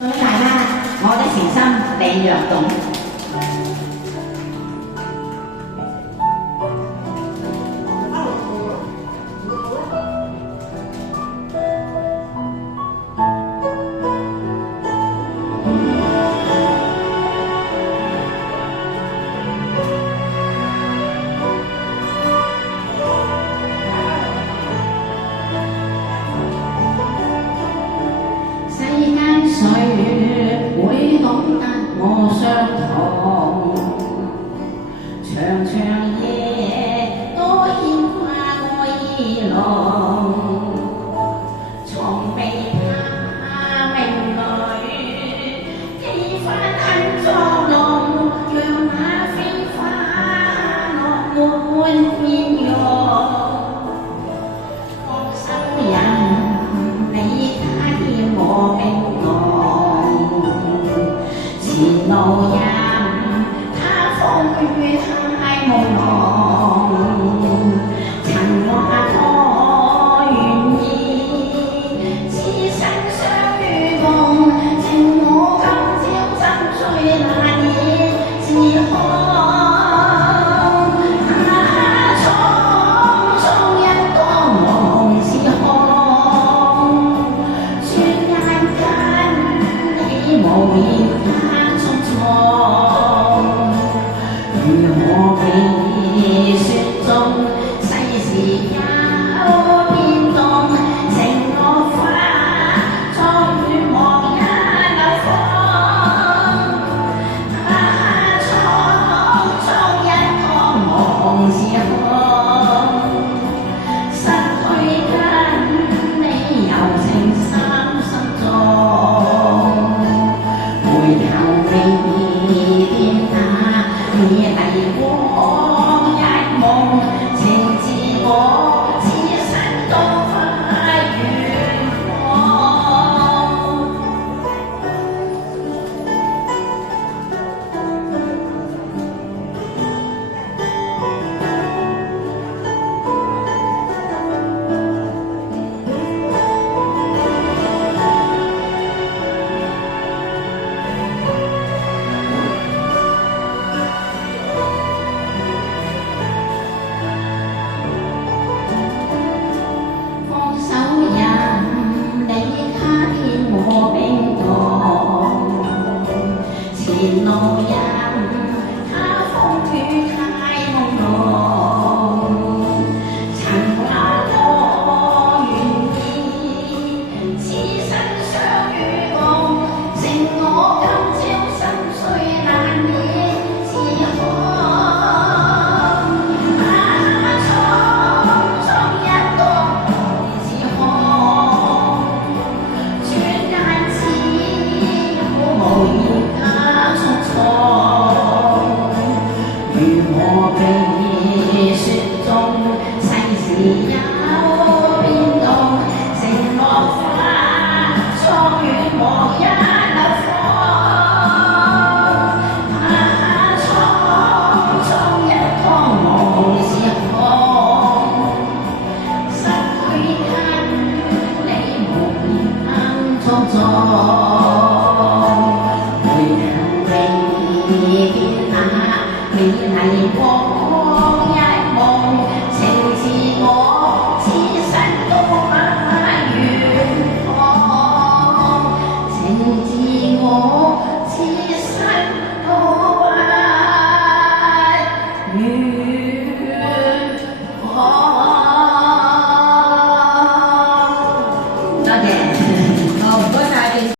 各位大家，我的誠心你若懂。世間誰會懂得我相同？長長夜多牽掛我耳聾，從未怕命裏幾番恨作弄，讓那飛花落滿面容。放手人你他要我冰凍，前路人他風雨太朦朧，曾話我願意此生相與共，情我今朝心碎難以自控。無言他匆匆，如何被雪中世事有變動，情落花終於忘一流風。匆匆一個夢時空，失去跟你柔情深心中。回頭未見那美麗光一夢，情自我此生都快遠方。前路人他風雨太朦朧，曾話我願意此生相與共，情我今朝心碎難以自控。匆匆一個夢時空，轉眼似無言如何被雪中世事有變動，情落花終於忘一流風。匆匆一個夢時空，失去跟你無言匆匆。美麗光一夢，情自我此生都快遠方，情自我此生